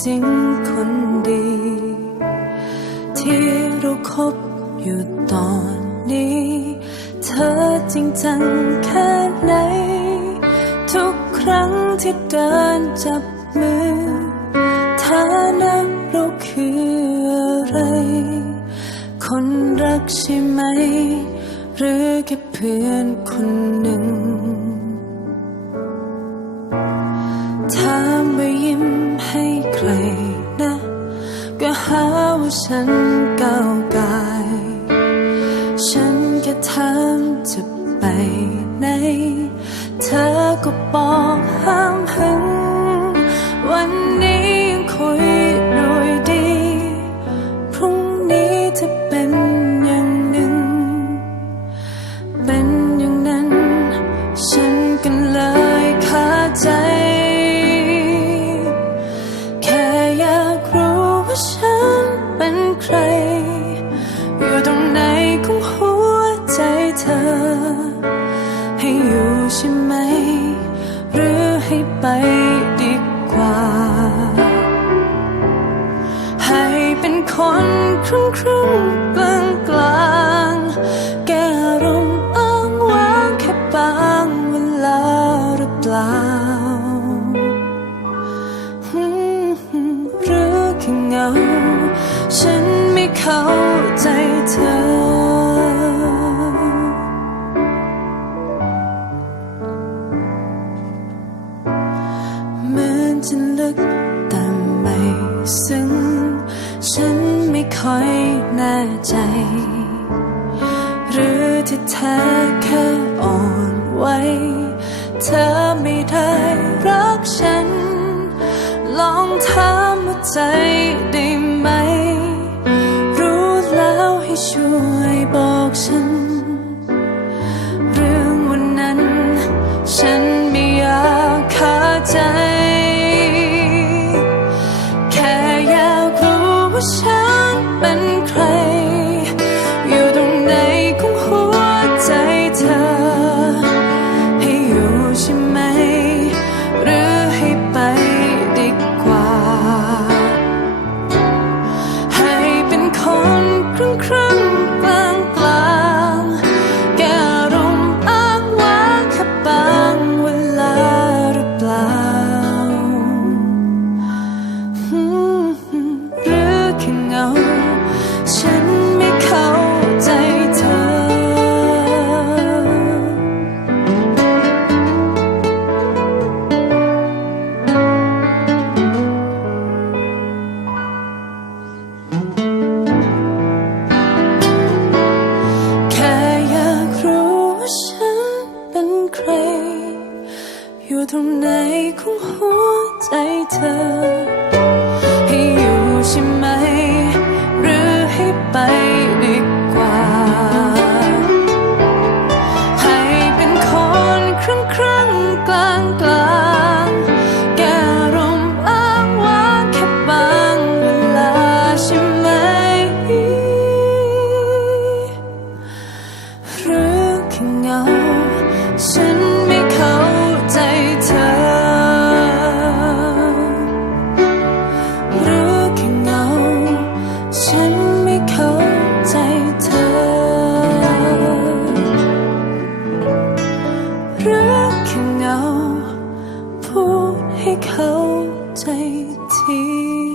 จริงคนดี ที่เราคบอยู่ตอนนี้ เธอจริงจังแค่ไหน ทุกครั้งที่เดินจับมือฐานะเราคืออะไร คนรักใช่ไหม หรือแค่เพื่อนคนหนึ่ง ใครนะ ก็หาว่าฉันก้าวกาย ฉันแค่ถามจะไปไหน เธอก็บอกห้ามหึงวัน อ ให้อยู่ใช่ไหม หรือให้ไปดีกว่า ให้เป็นคนครึ่งครึ่ง จะลึกแต่ไม่ซึ้ง ฉันไม่ค่อยแน่ใจ หรือที่แท้แค่อ่อนไหวเธอไม่ได้รักฉัน ลองถามหัวใจได้ไหม รู้แล้วให้ช่วย อยู่ตรงไหนของหัวใจเธอ ให้อยู่ใช่ไหม หรือให้ไปดีกว่า ให้เป็นคนครึ่งครึ่งกลางกลางแก้อารมอ้างว้างแค่บางเวลาใช่ไหม หรือแค่เงาฉัน ค่เหงา พูดให้เข้าใจที